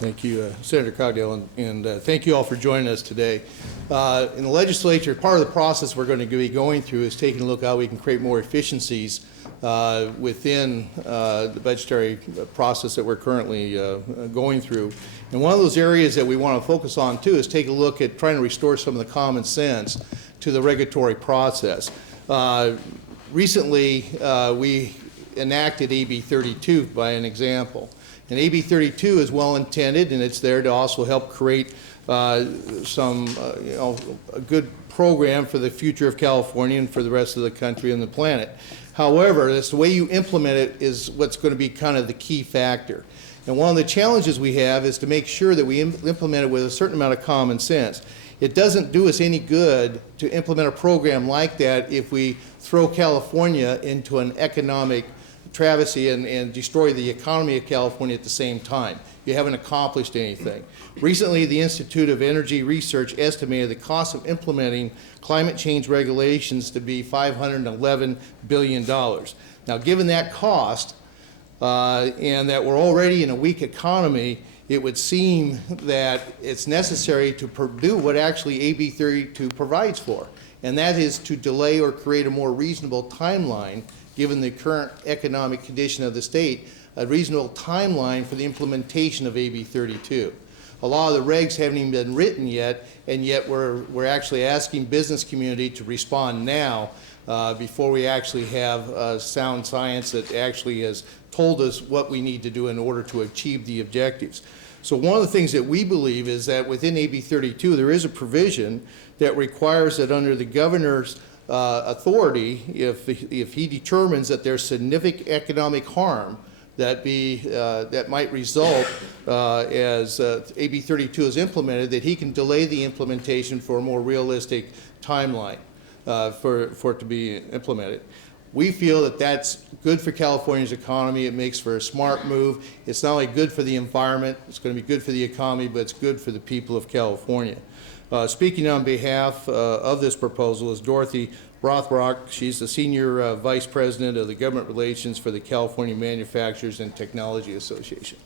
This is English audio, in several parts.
Thank you, Senator Cogdell, and thank you all for joining us today. In the legislature, part of the process we're going to be going through is taking a look at how we can create more efficiencies within the budgetary process that we're currently going through. And one of those areas that we want to focus on, too, is take a look at trying to restore some of the common sense to the regulatory process. Recently, we enacted AB 32 by an example. And AB 32 is well intended, and it's there to also help create a good program for the future of California and for the rest of the country and the planet. However, it's the way you implement it is what's going to be kind of the key factor. And one of the challenges we have is to make sure that we implement it with a certain amount of common sense. It doesn't do us any good to implement a program like that if we throw California into an economic travesty and destroy the economy of California at the same time. You haven't accomplished anything. Recently, the Institute of Energy Research estimated the cost of implementing climate change regulations to be $511 billion. Now, given that cost, and that we're already in a weak economy, it would seem that it's necessary to do what actually AB 32 provides for, and that is to delay or create a more reasonable timeline given the current economic condition of the state, a reasonable timeline for the implementation of AB 32. A lot of the regs haven't even been written yet, and yet we're actually asking business community to respond now before we actually have sound science that actually has told us what we need to do in order to achieve the objectives. So one of the things that we believe is that within AB 32 there is a provision that requires that under the governor's authority, if he determines that there's significant economic harm that might result as AB 32 is implemented, that he can delay the implementation for a more realistic timeline for it to be implemented. We feel that that's good for California's economy. It makes for a smart move. It's not only good for the environment, it's going to be good for the economy, but it's good for the people of California. Speaking on behalf of this proposal is Dorothy Rothrock. She's the Senior Vice President of the Government Relations for the California Manufacturers and Technology Association.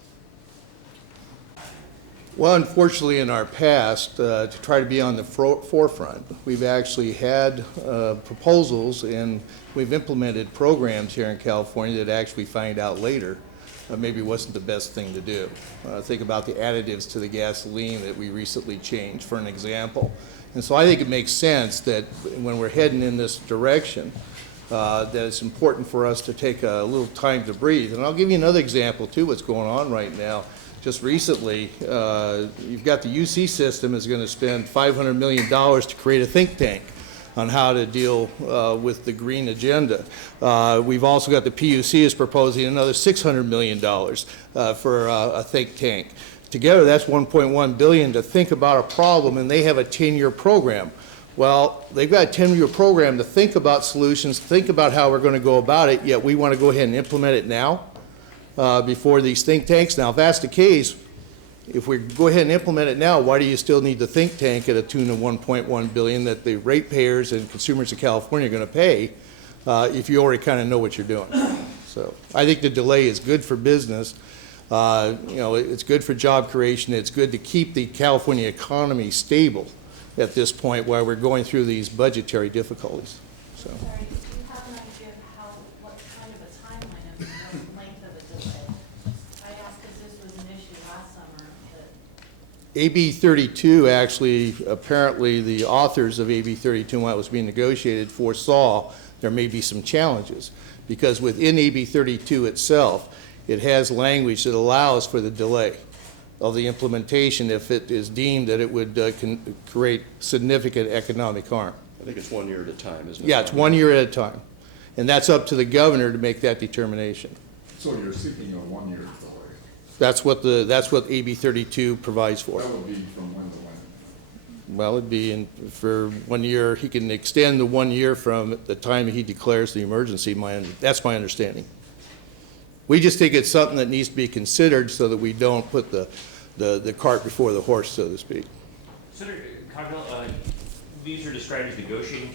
Well, unfortunately, in our past, to try to be on the forefront, we've actually had proposals and we've implemented programs here in California that actually find out later maybe wasn't the best thing to do. Think about the additives to the gasoline that we recently changed, for an example. And so I think it makes sense that when we're heading in this direction, that it's important for us to take a little time to breathe. And I'll give you another example, too, what's going on right now. Just recently, you've got the UC system is going to spend $500 million to create a think tank on how to deal with the green agenda. We've also got the PUC is proposing another $600 million for a think tank. Together, that's $1.1 billion to think about a problem, and they have a 10-year program. Well, they've got a 10-year program to think about solutions, think about how we're going to go about it, yet we want to go ahead and implement it now before these think tanks. Now, if that's the case, if we go ahead and implement it now, why do you still need the think tank at a tune of $1.1 billion that the ratepayers and consumers of California are going to pay if you already kind of know what you're doing? So I think the delay is good for business. It's good for job creation. It's good to keep the California economy stable at this point while we're going through these budgetary difficulties. So. Sorry, do you have an idea of what kind of a timeline of the length of a delay? I asked because this was an issue last summer. AB 32 actually, apparently the authors of AB 32 when it was being negotiated foresaw there may be some challenges because within AB 32 itself, it has language that allows for the delay of the implementation if it is deemed that it would create significant economic harm. I think it's 1 year at a time, isn't it? Yeah, it's 1 year at a time. And that's up to the governor to make that determination. So you're seeking a 1 year delay? That's what AB 32 provides for. That would be from when to when? Well, it'd be for 1 year. He can extend the 1 year from the time he declares the emergency. That's my understanding. We just think it's something that needs to be considered so that we don't put the cart before the horse, so to speak. Senator Cogdell, these are described as negotiating